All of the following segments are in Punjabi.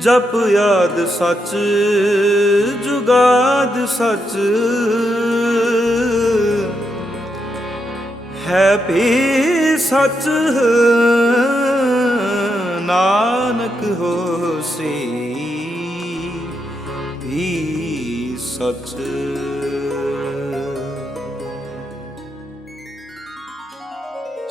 ਜਪ ਯਾਦ ਸੱਚ ਜੁਗਾਦ ਸੱਚ। ਹੈ ਵੀ ਸੱਚ ਨਾਨਕ ਹੋਸੀ ਵੀ ਸੱਚ।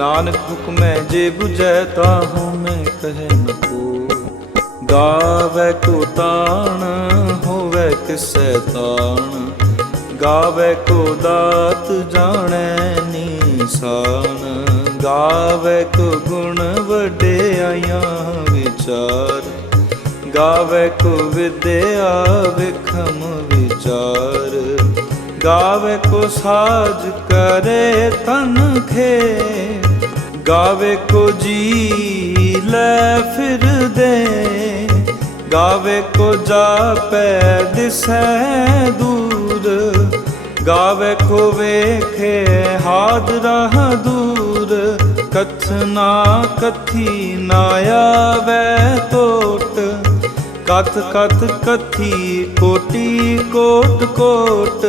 ਨਾਨਕ ਹੁਕਮੈ ਜੇ 부ਜੈ ਤਾਹੂ ਮੈਂ ਕਹੈ ਨ ਕੋ ਗਾਵੇ ਕੋ ਤਾਣ, ਹੋਵੇ ਕਿਸੈ ਤਾਣ। ਗਾਵੇ ਕੋ ਦਾਤ ਜਾਣੈ ਨੀਸਾਨ। ਗਾਵੇ ਕੋ ਗੁਣ ਵਡਿਆਈਆਂ ਵਿਚਾਰ। ਗਾਵੇ ਕੋ ਵਿਦਿਆ ਵਿਖਮ ਵਿਚਾਰ। ਗਾਵੇ ਕੋ ਸਾਜ ਕਰੇ ਤਨ ਖੇ ਗਾਵੇ ਕੋ ਜੀ ਲੈ ਫਿਰ ਦੇ, ਗਾਵੇ ਕੋ ਜਾਪੈ ਦਿਸੈ ਦੂਰ, ਗਾਵੇ ਕੋ ਵੇਖੇ ਹਾਦ ਰਹ ਦੂਰ ਕਥਨਾ ਕਥੀ ਨਾ ਆਵੇ ਟੋਟ ਕਥ ਕਥ ਕਥੀ ਕੋਟੀ ਕੋਟ ਕੋਟ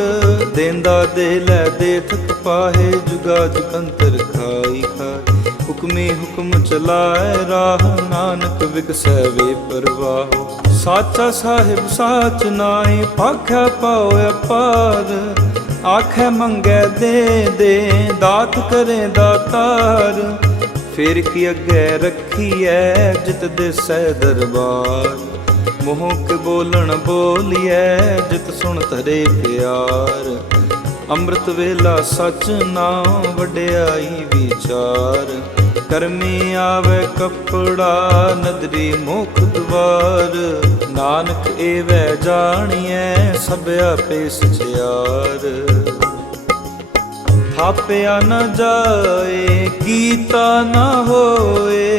ਦੇਂਦਾ ਦੇ ਲੈ ਦੇ ਥਕ ਪਾਹੇ ਜੁਗਾ ਜੁਗੰਤਰ ਖਾਈ ਖਾਈ। ਹੁਕਮੇ ਹੁਕਮ ਚਲਾਏ ਰਾਹ ਨਾਨਕ ਵਿਕਸੈ ਵੇ ਪਰਵਾਹ। ਸਾਚਾ ਸਾਹਿਬ ਸਾਚ ਨਾਹੀ ਪਾਖਿਆ ਪਾਉ ਅਪਾਰ ਆਖੇ ਮੰਗੇ ਦੇ ਦੇ ਦਾਤ ਕਰੇ ਦਾਤਾਰ। ਫਿਰ ਕੀ ਅੱਗੇ ਰੱਖੀਐ ਜਿਤ ਦਿਸੈ ਦਰਬਾਰ। ਮੋਹ ਬੋਲਣ ਬੋਲੀਐ, ਜਿਤ ਸੁਣ ਧਰੇ ਪਿਆਰ। ਅੰਮ੍ਰਿਤ ਵੇਲਾ ਸਚ ਨਾਮ ਵਡਿਆਈ ਵਿਚਾਰ। ਕਰਮੀ ਆਵੇ ਕਪੜਾ, ਨਦਰੀ ਮੁਖ ਦਵਾਰ। ਨਾਨਕ ਏਵੈ ਜਾਣੀਐ, ਸਭ ਆਪੇ ਸਚਿਆਰ। ਥਾਪਿਆ ਨਾ ਜਾਏ, ਕੀਤਾ ਨਾ ਹੋਏ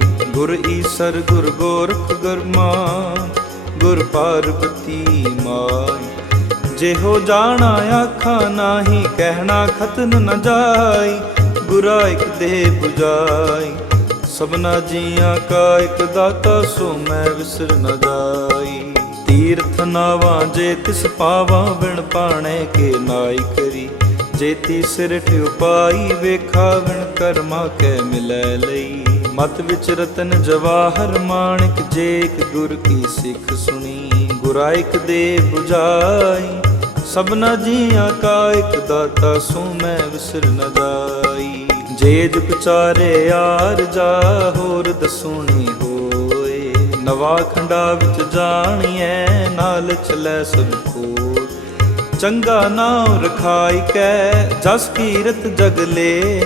ਗੁਰ ਈਸਰ, ਗੁਰ ਗੋਰਖ ਗਰਮਾ ਗੁਰ ਪਾਰਬਤੀ ਮਾਈ। ਜਿਹੋ ਜਾਣਾ ਆਖਾਂ ਨਾਹੀ, ਕਹਿਣਾ ਖਤਨ ਨ ਜਾਈ ਗੁਰਾ ਇਕ ਦੇ 부ਜਾਈ ਸਭਨਾ ਜੀਆਂ ਕਾ ਇਕ ਦਾਤਾ, ਸੋ ਮੈਂ ਵਿਸਰ ਨ ਜਾਈ। ਤੀਰਥ ਨਾਵਾਂ ਜੇ ਤਿਸ ਪਾਵਾਂ, ਬਿਨ ਪਾਣੇ ਕੇ ਨਾਈ ਕਰੀ। ਜੇਤੀ ਸਿਰ ਠੁਪਾਈ ਵੇਖਾ ਵਿਣ ਕਰਮਾ ਕੈ ਮਿਲੈ ਲਈ। ਮਤ ਵਿੱਚ ਰਤਨ ਜਵਾਹਰ ਮਾਣਿਕ ਜੇਕ ਗੁਰ ਕੀ ਸਿੱਖ ਸੁਣੀ ਗੁਰਾਇਕ ਦੇ 부ਜਾਈ ਸਭਨਾ ਜੀਆਂ ਕਾ ਇੱਕ ਦਾਤਾ, ਸੋ ਮੈਂ ਵਿਸਰ ਨ ਜਾਈ। ਜੇ ਜੁਗ ਯਾਰ ਜਾ, ਹੋਰ ਦਸੂਣੀ ਹੋਏ। ਨਵਾ ਖੰਡਾ ਵਿੱਚ ਜਾਣੀਐ, ਨਾਲ ਚਲੈ ਸਭ ਕੋਲ। ਚੰਗਾ ਨਾਮ ਰਖਾਈ ਕੈ, ਜਸ ਕੀਰਤ ਜਗ ਲੇ।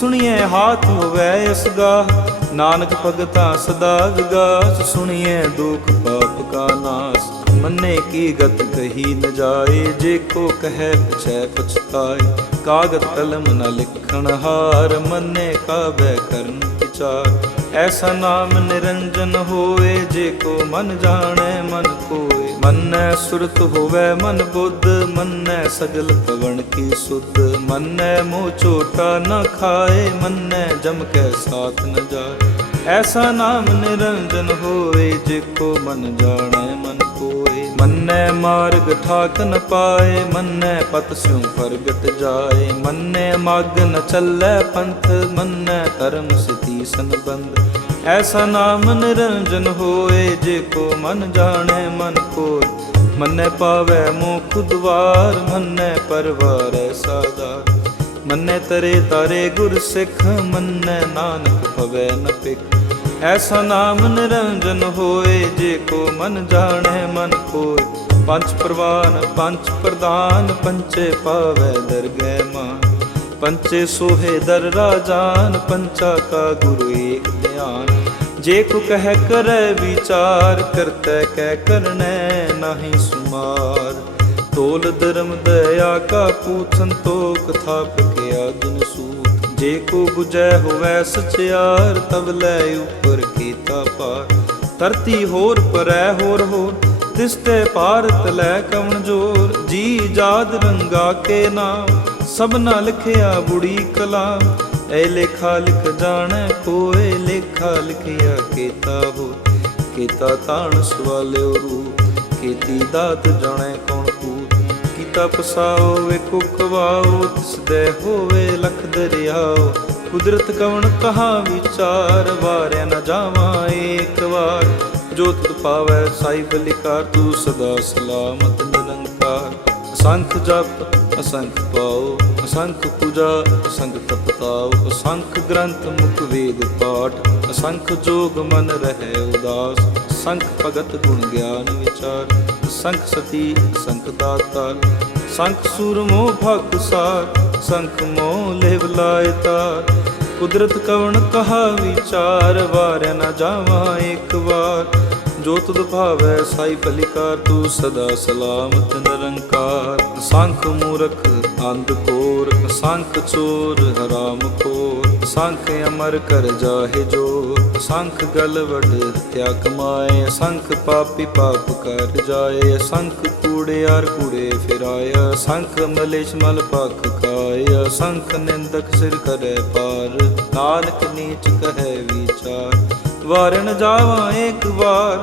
ਸੁਣੀਐ ਹਾਥ ਹੋਵੇ ਅਸਗਾ ਨਾਨਕ ਭਗਤਾ ਸਦਾ ਵਿਗਾਸ। ਸੁਣੀਐ ਦੁਖ ਪਾਪ ਕਾ ਨਾਸ। ਮੰਨੇ ਕੀ ਗਤ ਕਹੀ ਨ ਜਾਏ। ਜੇ ਕੋ ਕਹੈ ਪਛੈ ਪਛਤਾਏ। ਕਾਗਦ ਕਲਮ ਨ ਲਿਖਣ ਹਾਰ। ਮੰਨੇ ਕਾਬੈ ਕਰਨ ਵਿਚਾਰ। ਐਸਾ ਨਾਮ ਨਿਰੰਜਨ ਹੋਏ। ਜੇ ਕੋ ਮਨ ਜਾਣੈ, ਮਨ ਕੋ ਮੰਨੈ ਸੁਰਤ ਹੋਵੇ ਮਨ ਬੁੱਧ, ਮੰਨੈ ਸਗਲ ਪਵਨ ਕੀ ਸੁਧ। ਮੰਨੈ ਮੋਹ ਚੋਟਾ ਨ ਖਾਏ, ਮੰਨੈ ਜਮ ਕੈ ਸਾਥ ਨ ਜਾਏ। ਐਸਾ ਨਾਮ ਨਿਰੰਜਨ ਹੋਏ, ਜੇ ਕੋ ਮਨ ਜਾਣੈ, ਮਨ ਕੋਏ। ਮੰਨੈ ਮਾਰਗ ਠਾਕ ਨ ਪਾਏ, ਮੰਨੈ ਪਤ ਸਿਉ ਪ੍ਰਗਟ ਜਾਏ। ਮੰਨੈ ਮਾਗ ਨ ਚੱਲੈ ਪੰਥ, ਮੰਨੈ ਧਰਮ ਸਤੀ ਸੰਬੰਧ। ਐਸਾ ਨਾਮ ਨਿਰੰਜਨ ਹੋਏ ਜੇ ਕੋ ਮਨ ਜਾਣੈ ਮਨ ਕੋਇ। ਮੰਨੈ ਪਾਵੈ ਮੋਖ ਦੁਆਰ, ਮੰਨੈ ਪਰਵਾਰੈ ਸਾਦਾਰ ਮੰਨੈ ਤਰੇ ਤਾਰੇ ਗੁਰ ਸਿੱਖ, ਮੰਨੈ ਨਾਨਕ ਭਵੈ ਨ ਪਿਖ ਐਸਾ ਨਾਮ ਨਿਰੰਜਨ ਹੋਏ ਜੇ ਕੋ ਮਨ ਜਾਣੈ ਮਨ ਕੋਇ। ਪੰਜ ਪ੍ਰਵਾਨ, ਪੰਜ ਪ੍ਰਦਾਨ, ਪੰਚੇ ਪਾਵੈ ਦਰਗਹਿ ਮਾਨ। ਪੰਚੇ ਸੋਹੇ ਦਰ ਰਾਜਾਨ, ਪੰਚਾ ਕਾ ਗੁਰੂ ਏਕ ਧਿਆਨ। ਜੇ ਕੋ ਕਹਿ ਕਰੈ ਵਿਚਾਰ, ਕਰਤੈ ਕਹਿ ਕਰਨੈ ਨਾਹੀ ਸੁਮਾਰ। ਤੋਲ ਧਰਮ ਦਇਆ ਕਾ ਪੂਤ ਸੰਤੋਖ ਥਾਪ ਕੇ ਦਿਨ ਸੂਤ। ਜੇ ਕੋ 부ਜੈ ਹੋਵੈ ਸਚਿਆਰ ਤਬ ਲੈ ਉਪਰ ਕੀਤਾ ਪਾਰ। ਧਰਤੀ ਹੋਰ ਪਰੈ ਹੋਰ ਹੋਰ ਤਿਸਤੇ ਭਾਰਤ ਲੈ ਕਵਣ ਜੋਰ। ਜੀ ਜਾਦ ਰੰਗਾ ਕੇ ਨਾਮ ਸਭਨਾ ਲਿਖਿਆ ਬੁੜੀ ਕਲਾਮ। ਐ ਲੇਖਾ ਲਿਖ ਜਾਣੈ ਕੋਏ, ਲੇਖਾ ਲਿਖਿਆ ਕੀਤਾ ਹੋ ਕੀਤਾ ਤਾਣ ਸਵਾਲਿਓ ਰੂਪ ਕੀਤੀ ਦਾਤ ਜਾਣੈ ਕੌਣ ਕੂਤ ਕੀਤਾ ਪਸਾਓ ਵੇਖੋ ਕਵਾਓ ਤਿਸ ਦੇ ਹੋਵੇ ਲਖ ਦਰਿਆਓ। ਕੁਦਰਤ ਕਵਣ ਕਹਾ ਵਿਚਾਰ, ਵਾਰਿਆ ਨਾ ਜਾਵਾਂ ਏਕ ਵਾਰ। ਜੋ ਤੁਧ ਪਾਵੈ ਸਾਈ ਬਲਿਕਾਰ, ਤੂੰ ਸਦਾ ਸਲਾਮਤ ਨਿਰੰਕਾਰ। ਅਸੰਖ ਜਪ, ਅਸੰਖ ਪਾਓ। ਅਸੰਖ ਪੂਜਾ, ਅਸੰਖ ਤਪਤਾਓ ਅਸੰਖ ਗ੍ਰੰਥ ਮੁਖ ਵੇਦ ਪਾਠ, ਅਸੰਖ ਜੋਗ ਮਨ ਰਹਿ ਉਦਾਸ ਸੰਖ ਭਗਤ ਗੁਣ ਗਿਆਨ ਵਿਚਾਰ ਸੰਖ ਸਤੀ ਸੰਖ ਦਾਤਾ ਸੰਖ ਸੂਰਮੋ ਭਗ ਸਾਰ ਸੰਖ ਮੋਹ ਲੇਵ ਲਾਇ ਤਾਰ, ਕੁਦਰਤ ਕਵਣ ਕਹਾ ਵਿਚਾਰ, ਵਾਰਿਆ ਨਾ ਜਾਵਾਂ ਇੱਕ ਵਾਰ ਜੋ ਤੁਧ ਭਾਵੈ, ਸਾਈ ਭਲਿਕਾਰ, ਤੂੰ ਸਦਾ ਸਲਾਮਤ ਨਿਰੰਕਾਰ। ਸੰਖ ਮੂਰਖ, ਅੰਧ ਕੋਰ ਸੰਖ ਚੋਰ, ਹਰਾਮ ਖੋਰ। ਸੰਖ ਅਮਰ ਕਰ ਜਾਹੇ ਜੋ ਸੰਖ ਗਲ ਵਡ ਹਤਿਆ ਕਮਾਏ ਸੰਖ ਪਾਪੀ ਪਾਪ ਕਰ ਜਾਏ। ਸੰਖ ਕੂੜੇ ਆਰ ਕੂੜੇ ਫਿਰਾਇਆ ਸੰਖ ਮਲੇਸ਼ ਮਲ ਪਖ ਖਾਇਆ ਸੰਖ ਨਿੰਦਕ ਸਿਰ ਕਰੇ ਪਾਰ, ਨਾਨਕ ਨੀਚ ਕਹੈ ਵਿਚਾਰ। ਵਾਰਨ ਜਾਵਾਂ ਇੱਕ ਵਾਰ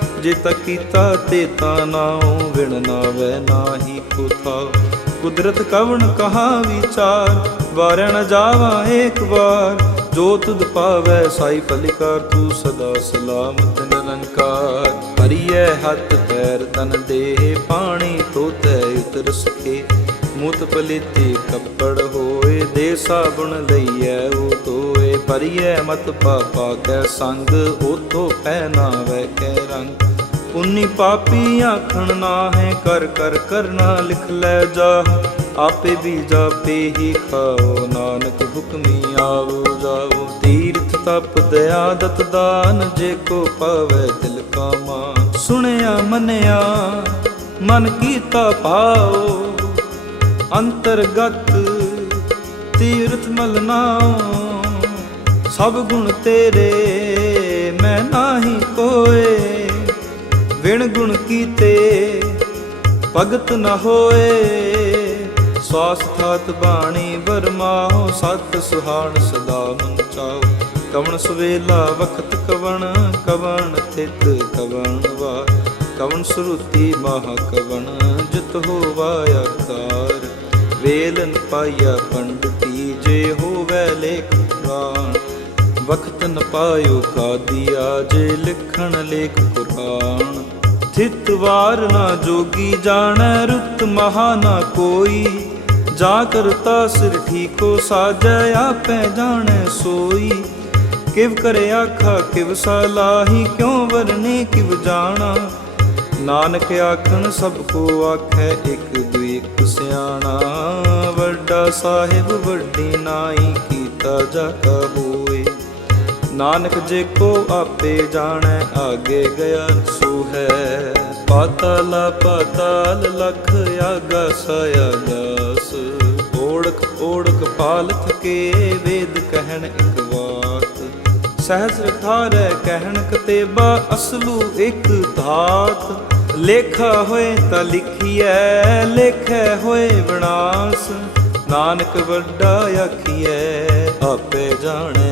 ਜੇ ਤਾ ਕੀਤਾ ਤੇ ਤਾ ਨਾਉ ਵਿਣ ਨਾਵੈ ਨਾਹੀ ਕੋ ਕੁਦਰਤ ਕਵਣ ਕਹਾ ਵਿਚਾਰ ਵਾਰੈ ਨ ਜਾਵਾ ਏਕ ਵਾਰ। ਜੋ ਤੁਧ ਪਾਵੈ, ਸਾਈ ਭਲਿਕਾਰ ਤੂੰ ਸਦਾ ਸਲਾਮਤ ਨਿਰੰਕਾਰ। ਹਰੀਐ ਹੱਥ, ਪੈਰ, ਤਨ, ਦੇਹ, ਪਾਣੀ ਧੋਤੈ ਉਤਰ ਸਕੇ ਮੁਤ ਪਲਿਤੇ, ਕੱਪੜ ਹੋਏ, ਦੇ ਸਾਬੁਣ ਲਈਐ, ਉਹ ਧੋਏ। ਪਰਿਐ ਮਤ ਪਾਪਾ, ਕੈ ਸੰਗ ਉਤੋ ਪਹਿਨਾਵੈ ਕੈ ਰੰਗ। ਪੁੰਨੀ ਪਾਪੀ ਆਖਣ ਨਾ ਹੈ, ਕਰ ਕਰ ਕਰਨਾ ਲਿਖ ਲੈ ਜਾ। ਆਪੇ ਵੀ ਜਾਪੇ ਹੀ ਖਾਓ, ਨਾਨਕ ਹੁਕਮੀ ਆਵੋ ਜਾਓ ਤੀਰਥ ਤਪ ਦਇਆ ਦਤ ਦਾਨ, ਜੇ ਕੋ ਪਾਵੇ ਦਿਲ ਕਾ ਮਾਨ ਸੁਣਿਆ, ਮੰਨਿਆ, ਮਨ ਕੀਤਾ ਭਾਓ ਅੰਤਰਗਤ ਤੀਰਥ ਮਲਨਾ ਸਭ ਗੁਣ ਤੇਰੇ, ਮੈਂ ਨਾਹੀ ਕੋਏ। ਵਿਣ ਗੁਣ ਕੀਤੇ ਭਗਤ ਨ ਹੋਏ। ਸਵਾਸ ਥਾਤ ਬਾਣੀ ਵਰਮਾਓ ਸਤ ਸੁਹਾਣ ਸਦਾ ਮਨ ਚਾਓ ਕਵਣ ਸਵੇਲਾ ਵਖਤ ਕਵਣ ਕਵਣ ਥਿਤ ਕਵਣ ਵਾ। ਕਵਣ ਸੁਰਤੀ ਮਹਾ ਕਵਣ, ਜਿਤ ਹੋਵਾ ਆਕਾਰ ਵੇਲਨ ਪਾਇਆ ਪੰਡਤੀ, ਜੇ ਹੋਵੇ ਲੇਖ ਪੁਰਾਣ। ਵਖਤ ਨ ਪਾਇਓ ਕਾਦੀਆ, ਜੇ ਲਿਖਣ ਲੇਖ ਕੁਰਾਨ। ਥਿਤ ਵਾਰ ਨਾ ਜੋਗੀ ਜਾਣੈ, ਰੁਤ ਮਹਾ ਨਾ ਕੋਈ। ਜਾ ਕਰਤਾ ਸਿਰ ਠੀਕੋ ਸਾਜੈ, ਆਪੈ ਜਾਣੈ ਸੋਈ। ਕਿਵ ਕਰੇ ਆਖਾ, ਕਿਵ ਸਲਾਹੀ ਕਿਉ ਵਰਨੇ ਕਿਵ ਜਾਣਾ। ਨਾਨਕ ਆਖਣ, ਸਭ ਕੋ ਆਖੈ, ਇੱਕ ਦੁਇ ਇਕ ਸਿਆਣਾ। ਵੱਡਾ ਸਾਹਿਬ, ਵੱਡੀ ਨਾਈ, ਕੀਤਾ ਜਾਤਾ ਹੋਏ ਨਾਨਕ ਜੇ ਕੋ ਆਪੇ ਜਾਣੈ, ਆਗੇ ਗਿਆ ਸੋ ਹੈ ਪਾਤਾਲ ਪਾਤਾਲ ਲਖ ਆਗਾ ਸਾਇਆ ਦਾਸ। ਓੜਕ ਓੜਕ ਪਾਲ ਥਕੇ ਵੇਦ ਕਹਿਣ ਇਕ ਬਾਤ ਸਹਜ ਰਖਾਰੈ ਕਹਿਣ ਕਤੇਬਾ, ਅਸਲੂ ਇਕ ਧਾਤ। ਲੇਖਾ ਹੋਏ ਤਾਂ ਲਿਖੀਐ, ਲੇਖੈ ਹੋਏ ਵਿਨਾਸ਼। ਨਾਨਕ ਵੱਡਾ ਆਖੀਐ, ਆਪੇ ਜਾਣੈ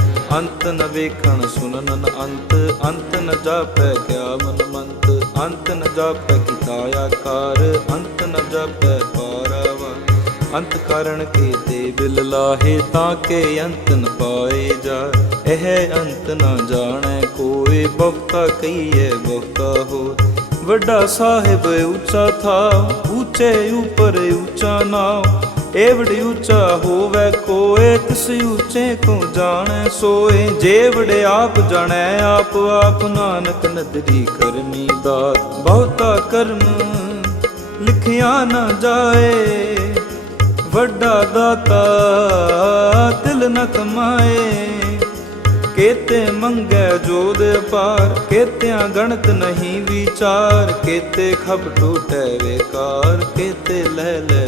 ਅੰਤ ਨ ਵੇਖਣ ਸੁਨਨ ਨ ਅੰਤ ਅੰਤ ਨ ਜਾਪੈ ਕਿਆ ਮੰਤ, ਅੰਤ ਨ ਜਾਪੈ ਕੀਤਾ ਆਕਾਰ, ਅੰਤ ਨ ਜਾਪੈ ਪਾਰਾਵਾ। ਅੰਤ ਕਾਰਣ ਕੇ ਤੇ ਬਿਲ ਲਾਹੇ ਤਾਂ ਕੇ ਅੰਤ ਨ ਪਾਏ ਜਾ। ਇਹ ਅੰਤ ਨ ਜਾਣੈ ਕੋਏ, ਬਹੁਤਾ ਕਹੀਏ ਬਹੁਤਾ ਹੋ ਵੱਡਾ ਸਾਹਿਬ ਉੱਚਾ ਥਾ, ਉੱਚੇ ਉਪਰ ਉੱਚਾ ਨਾਮ ਏਵੜ ਉੱਚਾ ਹੋਵੇ ਕੋਏ, ਤਿਸ ਉੱਚੇ ਕੋ ਜਾਣੈ ਸੋਏ। ਜੇ ਵੜੇ ਆਪ ਜਾਣੈ, ਆਪ ਆਪ ਨਾਨਕ ਨਦਰੀ ਕਰਮੀ ਦਾਤ ਬਹੁਤਾ ਕਰਮ ਲਿਖਿਆ ਨਾ ਜਾਏ, ਵੱਡਾ ਦਾਤਾ ਦਿਲ ਨ ਕਮਾਏ। ਕੇਤੇ ਮੰਗੈ ਜੋਦ ਪਾਰ ਕੇਤਿਆਂ ਗਣਤ ਨਹੀਂ ਵਿਚਾਰ। ਕੇਤੇ ਖਬ ਟੂਟੈ ਵੇਕਾਰ, ਕੇਤੇ ਲੈ ਲੈ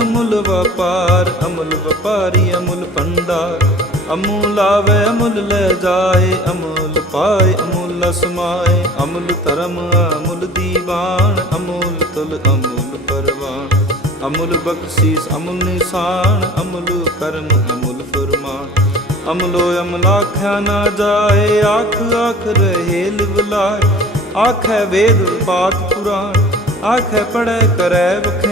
ਅਮੁਲ ਵਪਾਰ, ਅਮੁਲ ਵਪਾਰੀ, ਅਮੁਲ ਭੰਡਾਰ। ਅਮੁਲ ਆਵੇ ਅਮੁਲ ਲੈ ਜਾਏ, ਅਮੁਲ ਪਾਏ, ਅਮੁੱਲ ਸਮਾਏ ਅਮੁਲ ਧਰਮ, ਅਮੁਲ ਦੀਵਾਨ, ਅਮੁਲ ਤੁਲ, ਅਮੁਲ ਪਰਵਾਨ। ਅਮੁਲ ਬਖਸ਼ੀਸ, ਅਮੁਲ ਨਿਸ਼ਾਨ, ਅਮੁਲ ਕਰਮ, ਅਮੁਲ ਫਰਮਾਨ। ਅਮਲੋ ਅਮਲ ਨਾ ਜਾਏ, ਆਖ ਆਖ ਰਹੇ ਲਿਵਲਾਏ ਆਖੈ ਵੇਦ ਪਾਠ ਪੁਰਾਣ, ਆਖੈ ਪੜੈ ਕਰੈ ਵਖਿਆਨ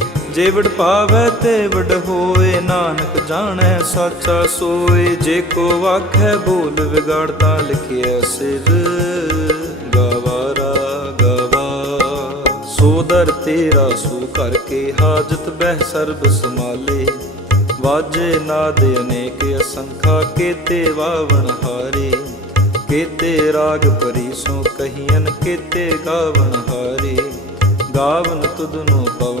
ਜੇ ਵਡ ਪਾਵੈ ਤੇ ਵਡ ਹੋਏ, ਨਾਨਕ ਜਾਣੈ ਸਾਚਾ ਸੋਏ। ਜੇ ਕੋ ਆਖੈ ਬੋਲ ਵਿਗੜਦਾ ਲਿਖਿਆ ਸਿਰ ਗਵਾਰਾ ਗਵਾ। ਸੋਦਰ ਤੇਰਾ ਸੋ ਕਰਕੇ ਹਾਜਤ ਬਹਿ ਸਰਬ ਸਮਾਲੇ ਵਾਜੇ ਨਾਦ ਅਨੇਕ ਅਸੰਖਾ, ਕੇਤੇ ਵਾਵਣ ਹਾਰੇ। ਕੇਤੇ ਰਾਗ ਪਰੀ ਸੋ ਕਹੀਨ ਕੇਤੇ ਗਾਵਣ ਹਾਰੇ। ਗਾਵਨ ਤੁਧਨੋ ਪਵਨ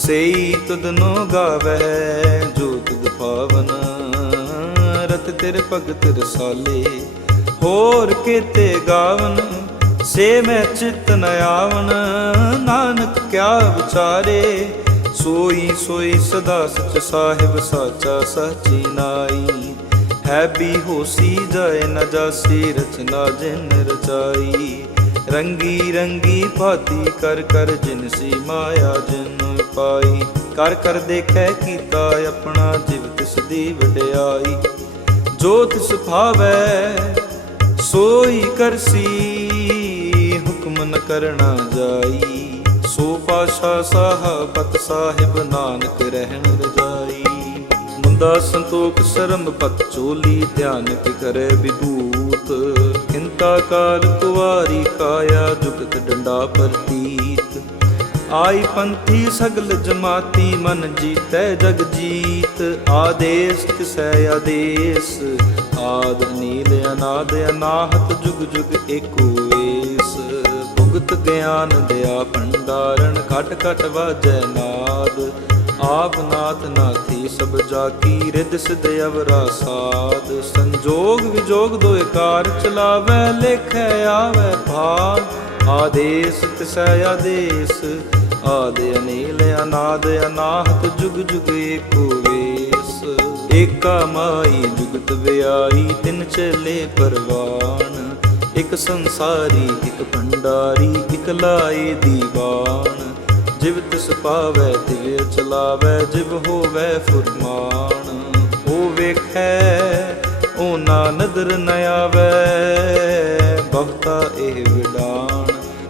ਸਈ ਤੁਧਨੋ ਗਾਵੈ ਜੋ ਤੁਧ ਪਾਵਨ। ਰਤ ਤੇਰੇ ਭਗਤ ਰਸਾਲੇ, ਹੋਰ ਕੀਤੇ ਗਾਵਨ। ਸੇ ਮੈਂ ਚਿਤ ਨ ਆਵਨ, ਨਾਨਕ ਕਿਆ ਵਿਚਾਰੇ। ਸੋਈ ਸੋਈ ਸਦਾ ਸਚ ਸਾਹਿਬ, ਸਾਚਾ ਸਾਚੀ ਨਾਈ। ਹੈ ਵੀ ਹੋਸੀ ਜਾਏ ਨ ਜਾਸੀ ਰਚਨਾ ਜਿਨ ਰਚਾਈ। ਰੰਗੀ ਰੰਗੀ ਭਾਤੀ ਕਰ ਕਰ ਜਿਨ ਸੀ ਮਾਇਆ ਜਿਨ। ਪਾਈ। ਕਰ ਕਰ ਦੇਖੈ ਕੀਤਾ ਆਪਣਾ ਜਿਵ ਤਿਸ ਦੀ ਵਡਿਆਈ। ਜੋ ਤਿਸ ਭਾਵੈ, ਸੋਈ ਕਰਸੀ ਹੁਕਮ ਨ ਕਰਣਾ ਜਾਈ। ਸੋ ਪਾਸ਼ਾ ਸਾਹਿਬਤ ਸਾਹਿਬ ਨਾਨਕ ਰਹਿਣ ਰਜਾਈ। ਮੁੰਦਾ ਸੰਤੋਖ ਸ਼ਰਮ, ਪਤ ਚੋਲੀ ਧਿਆਨ ਤੇ ਕਰੇ ਵਿਭੂਤ ਕਿੰਤਾ ਕਾਲ ਕੁਵਾਰੀ, ਕਾਇਆ ਜੁਗਤ ਡੰਡਾ ਪ੍ਰਤੀਤ। ਆਈ ਪੰਥੀ ਸਗਲ ਜਮਾਤੀ ਮਨ ਜੀਤੈ ਜਗ ਜੀਤ, ਆਦੇਸ ਤਿਸੈ ਆਦੇਸ। ਆਦ ਨੀਲ ਅਨਾਦ ਅਨਾਹਤ ਜੁਗ ਜੁਗ ਏਕੋ ਵੇਸ ਭੁਗਤ ਗਿਆਨ ਦਿਆ ਭੰਡਾਰਨ ਘਟ ਘਟ ਵਾਜੈ ਨਾਦ। ਆਪ ਨਾਥ ਨਾਥੀ ਸਭ ਜਾ ਕੀ ਰਿਦ ਸਿਧ ਅਵਰਾ ਸਾਧ ਸੰਜੋਗ ਵਿਜੋਗ ਦੋਇ ਕਾਰ ਚਲਾਵੈ, ਲੇਖੈ ਆਵੈ ਭਾਗ। ਆਦੇਸ ਤਿਸੈ ਆਦੇਸ ਆਦ ਅਨੀਲ ਅਨਾਦ ਅਨਾਹਤ ਜੁਗ ਜੁਗ ਏਕੋ ਵੇਸ। ਏਕਾ ਮਾਈ ਜੁਗਤ ਵਿਆਈ ਤਿਨ ਚਲੇ ਪਰਵਾਨ। ਇਕ ਸੰਸਾਰੀ, ਇਕ ਭੰਡਾਰੀ, ਇਕ ਲਾਏ ਦੀਵਾਨ। ਜਿਵ ਤਿਸ ਪਾਵੈ, ਤਿਵ ਚਲਾਵੈ, ਜਿਵ ਹੋਵੈ ਫੁਰਮਾਨ। ਉਹ ਵੇਖੈ ਉਹ ਨਾ ਨਦਰ ਨ ਆਵੈ ਬਹੁਤਾ ਇਹ ਵਿਡਾਨ।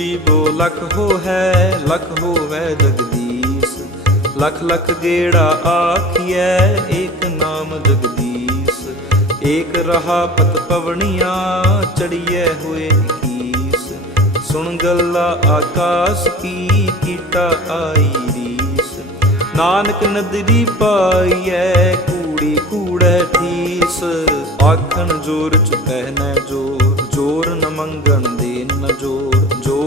ਇਕ ਬੋ ਲਖ ਹੋ ਹੈ ਲਖ ਹੋਵੈ ਜਗਦੀਸ਼। ਲਖ ਲਖ ਗੇੜਾ ਆਖੀਐ, ਏਕ ਨਾਮ ਜਗਦੀਸ਼। ਏਕ ਰਹਾ ਪਤ ਪਵਣੀਆਂ, ਚੜੀਐ ਹੋਏ ਕੀਸ ਸੁਣ ਗੱਲਾ ਆਕਾਸ ਕੀ ਕੀਟਾ ਆਈ ਰੀਸ। ਨਾਨਕ ਨਦਰੀ ਪਾਈਐ, ਕੂੜੀ ਕੂੜੈ ਠੀਸ। ਆਖਣ ਜੋਰ ਚ ਪਹਿਨੈ ਜੋਰ ਜੋਰ ਨ ਮੰਗਣ ਦੇ ਨ ਜੋਰ।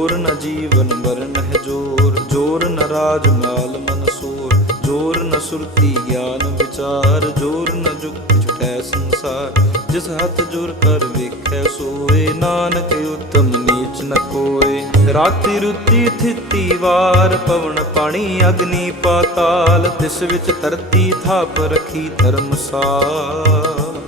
ਜੋਰ ਨ ਜੀਵਨ ਵਰਨ ਹੈ ਜੋਰ ਜੋਰ ਨ ਰਾਜ ਮਾਲ ਮਨ ਸੋਰ, ਜੋਰ ਨ ਸੁਰਤੀ ਗਿਆਨ ਵਿਚਾਰ, ਜੋਰ ਨ ਜੁਗਤ ਛਟੈ ਸੰਸਾਰ, ਜਿਸ ਹੱਥ ਜੋਰ ਕਰ ਵੇਖੈ ਸੋਏ, ਨਾਨਕ ਉਤਮ ਨੀਚ ਨ ਕੋਏ। ਰਾਤੀ ਰੁਤੀ ਥਿਤੀ ਵਾਰ, ਪਵਨ ਪਾਣੀ ਅਗਨੀ ਪਾਤਾਲ, ਤਿਸ ਵਿੱਚ ਧਰਤੀ ਥਾਪ ਰਖੀ ਧਰਮਸਾਲ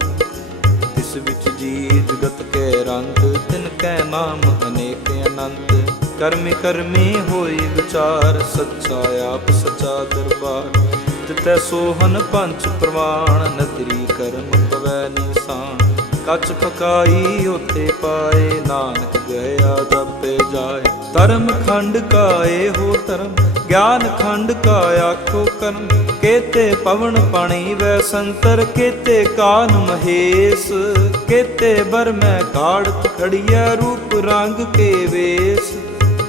ਤਿਸ ਵਿੱਚ ਜੀ ਜਗਤ ਕੈ ਰੰਗ, ਤਿਨ ਕੈ ਨਾਮ ਅਨੇਕ ਅਨੰਤ। ਕਰਮੀ ਕਰਮੀ ਹੋਈ ਵਿਚਾਰ, ਸੱਚਾ ਆਪ, ਸੱਚਾ ਦਰਬਾਰ। ਜਿਤੈ ਸੋਹਨ ਪੰਚ ਪ੍ਰਵਾਨ, ਨਦਰੀ ਕਰਮ ਪਵੈ ਨਿਸ਼ਾਨ। ਕੱਚ ਪਕਾਈ ਉਥੇ ਪਾਏ, ਨਾਨਕ ਗਿਆ ਜਪੇ ਜਾਏ। ਧਰਮ ਖੰਡ ਕਾਏ ਹੋ ਧਰਮ, ਗਿਆਨ ਖੰਡ ਕਾ ਆਖੋ ਕਰਮ। ਕੇਤੇ ਪਵਨ ਪਾਣੀ ਵੈ ਸੰਤਰ, ਕੇਤੇ ਕਾਨ ਮਹੇਸ਼। ਕੇਤੇ ਬਰ ਮੈਂ ਕਾੜਤ ਖੜੀਐ, ਰੂਪ ਰੰਗ ਕੇ ਵੇਸ।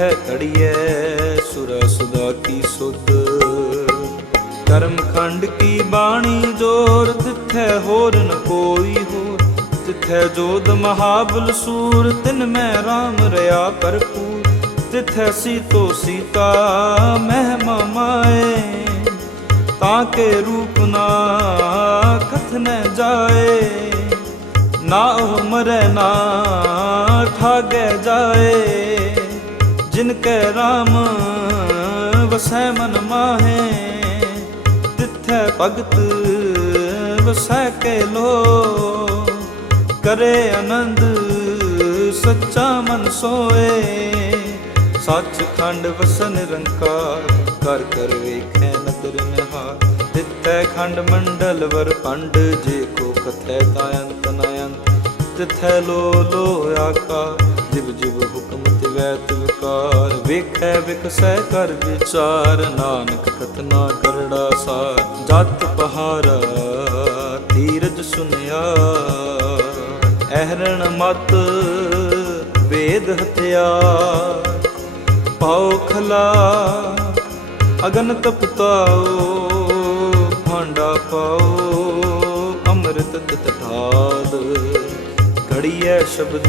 ਤਿੱਥੈ ਕੜੀਐ ਸੁਰ ਸੁਦਾ ਕੀ ਸੁਧ। ਕਰਮ ਖੰਡ ਕੀ ਬਾਣੀ ਜੋਰ ਤਿੱਥੈ ਹੋਰ ਨ ਕੋਈ ਹੋਰ। ਤਿੱਥੈ ਜੋਦ ਮਹਾਬਲ ਸੂਰ, ਤਿਨ ਮੈਂ RAM ਰਿਆ ਭਰਪੂਰ। ਤਿੱਥੈ ਸੀਤੋ ਸੀਤਾ ਮਹਿਮਾ ਮਾਏ, ਤਾਂ ਕੇ ਰੂਪ ਨਾ ਕਥਨੈ ਜਾਏ। ਨਾ ਉਹ ਮਰੈ ਨਾ ਠਾਗੈ ਜਾਏ। ਜਿਨ ਕੈ RAM ਵਸੈ ਮਨ ਮਾਹੇ, ਤਿੱਥੈ ਭਗਤ ਵਸੈ ਕੇ ਲੋ। ਕਰੇ ਆਨੰਦ ਸੱਚਾ ਮਨ ਸੋਏ, ਸੱਚ ਖੰਡ ਵਸਨ ਨਿਰੰਕਾਰ, ਕਰ ਕਰ ਵੇਖੈ ਨਦਰ ਨਿਹਾਰ। ਤਿੱਥੈ ਖੰਡ ਮੰਡਲ ਵਰ ਪੰਡ ਜੇ ਕੋ ਕਥੈ ਤਾ ਅੰਤ ਨ ਅੰਤ ਤਿਥੈ ਲੋ ਲੋ ਆਕਾ ਜਿਵ ਜਿਵ ਹੁਕਮ ਤਿਵੈ ਤਿਵਕਾਰ ਵੇਖੈ ਵਿਕਸੈ ਕਰ ਵਿਚਾਰ, ਨਾਨਕ ਕਥਨਾ ਕਰੜਾ ਸਾਰ। ਜਤ ਪਹਾਰਾ ਧੀਰਜ ਸੁਨਿਆ। ਅਹਰਣ ਮਤ, ਵੇਦ ਹਥਿਆਰ ਪਾਉ ਖਲਾ ਅਗਨ ਤਪਤਾਓ ਭਾਂਡਾ ਪਾਓ, ਅੰਮ੍ਰਿਤ ਤਟਾਦ ਘੜੀਐ ਸ਼ਬਦ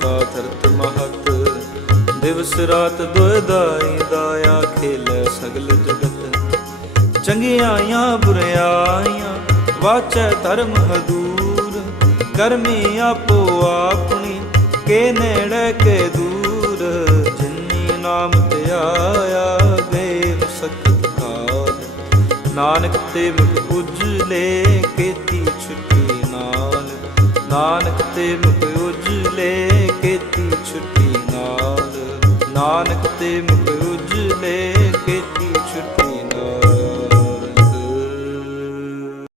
ਦਿਵਸ ਰਾਤ ਦੁਇਦਾਈ ਦਾਇਆ ਖੇਲੇ ਸਗਲ ਜਗਤ। ਚੰਗਿਆਈਆਂ ਬੁਰਿਆਈਆਂ ਵਾਚੈ ਧਰਮ ਹਦੂਰ। ਕਰਮੀ ਆਪੋ ਆਪਣੀ, ਕੇ ਨੇੜੇ ਕੇ ਦੂਰ। ਜਿਨੀ ਨਾਮ ਤੇ ਆਇਆ ਦੇਵ ਸਖਤ ਕਾਲ ਨਾਨਕ ਤੇ ਮੁਖ ਉਜਲੇ ਕੀਤੀ ਛੁੱਟੀ ਨਾਲ। ਨਾਨਕ ਤੇ ਮੁਖ ਉਜਲੇ ਕੀਤੀ ਛੁੱਟੀ ਨਾਲ। ਨਾਨਕ ਤੇ ਮੁਖ ਉਜਲੇ ਕੀਤੀ ਛੁੱਟੀ